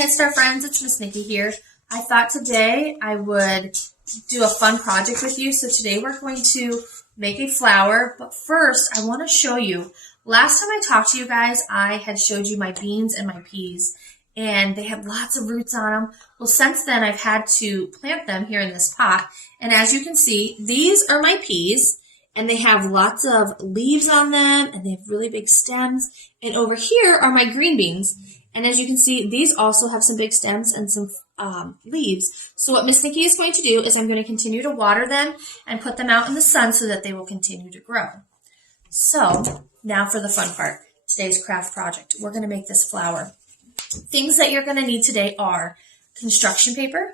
Head Start friends, it's Miss Nikki here. I thought today I would do a fun project with you. So today we're going to make a flower, but first I want to show you. Last time I talked to you guys, I had showed you my beans and my peas, and they have lots of roots on them. Well, since then I've had to plant them here in this pot, and as you can see, these are my peas, and they have lots of leaves on them, and they have really big stems. And over here are my green beans. And as you can see, these also have some big stems and some leaves. So what Miss Nikki is going to do is I'm going to continue to water them and put them out in the sun so that they will continue to grow. So now for the fun part, today's craft project. We're going to make this flower. Things that you're going to need today are construction paper,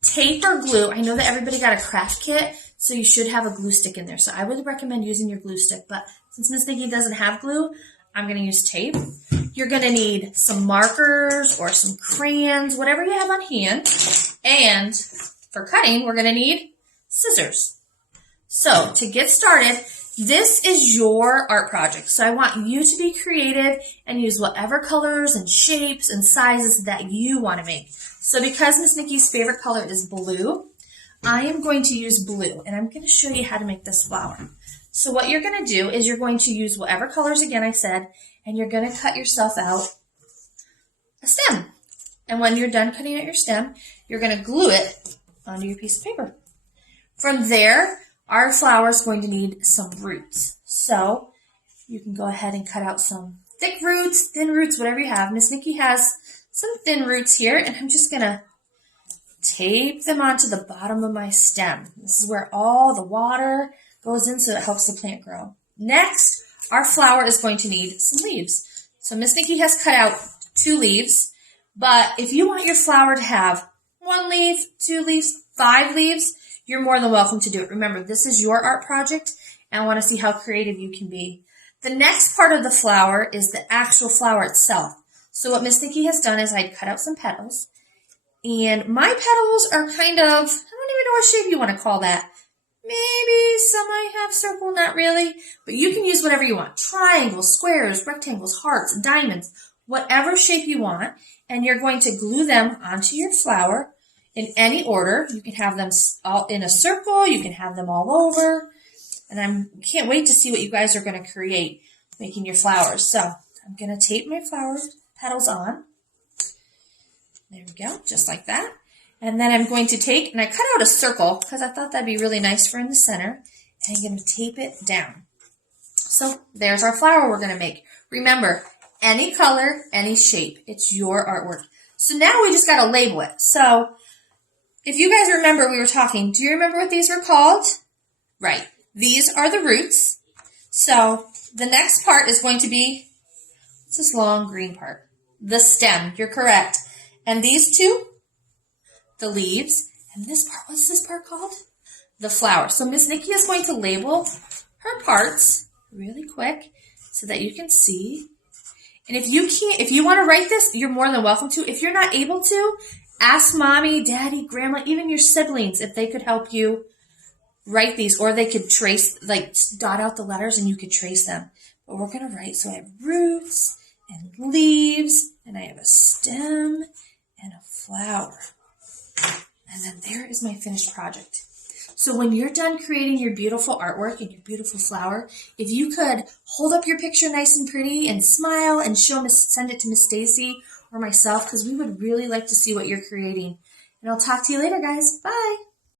tape or glue. I know that everybody got a craft kit, so you should have a glue stick in there. So I would recommend using your glue stick, but since Miss Nikki doesn't have glue, I'm going to use tape. You're going to need some markers or some crayons, whatever you have on hand. And for cutting, we're going to need scissors. So to get started, this is your art project. So I want you to be creative and use whatever colors and shapes and sizes that you want to make. So because Miss Nikki's favorite color is blue, I am going to use blue, and I'm going to show you how to make this flower. So what you're going to do is you're going to use whatever colors, again, I said, and you're going to cut yourself out a stem. And when you're done cutting out your stem, you're going to glue it onto your piece of paper. From there, our flower is going to need some roots. So you can go ahead and cut out some thick roots, thin roots, whatever you have. Miss Nikki has some thin roots here, and I'm just going to tape them onto the bottom of my stem. This is where all the water goes in, so it helps the plant grow. Next, our flower is going to need some leaves. So Miss Nikki has cut out 2 leaves, but if you want your flower to have 1 leaf, 2 leaves, 5 leaves, you're more than welcome to do it. Remember, this is your art project, and I want to see how creative you can be. The next part of the flower is the actual flower itself. So what Miss Nikki has done is I cut out some petals, and my petals are kind of, I don't even know what shape you want to call that. Maybe semi-half circle, not really. But you can use whatever you want. Triangles, squares, rectangles, hearts, diamonds, whatever shape you want. And you're going to glue them onto your flower in any order. You can have them all in a circle. You can have them all over. And I can't wait to see what you guys are going to create making your flowers. So I'm going to tape my flower petals on. There we go, just like that. And then I'm going to take, and I cut out a circle because I thought that'd be really nice for in the center. And I'm going to tape it down. So there's our flower we're going to make. Remember, any color, any shape. It's your artwork. So now we just got to label it. So if you guys remember, we were talking. Do you remember what these were called? Right. These are the roots. So the next part is going to be, what's this long green part? The stem. You're correct. And these two, the leaves, and this part, what's this part called? The flower. So Miss Nikki is going to label her parts really quick so that you can see. And if you want to write this, you're more than welcome to. If you're not able to, ask mommy, daddy, grandma, even your siblings if they could help you write these, or they could trace, like dot out the letters and you could trace them. But we're going to write, so I have roots and leaves, and I have a stem and a flower. And then there is my finished project. So when you're done creating your beautiful artwork and your beautiful flower, if you could hold up your picture nice and pretty and smile and send it to Miss Stacy or myself, because we would really like to see what you're creating. And I'll talk to you later, guys. Bye.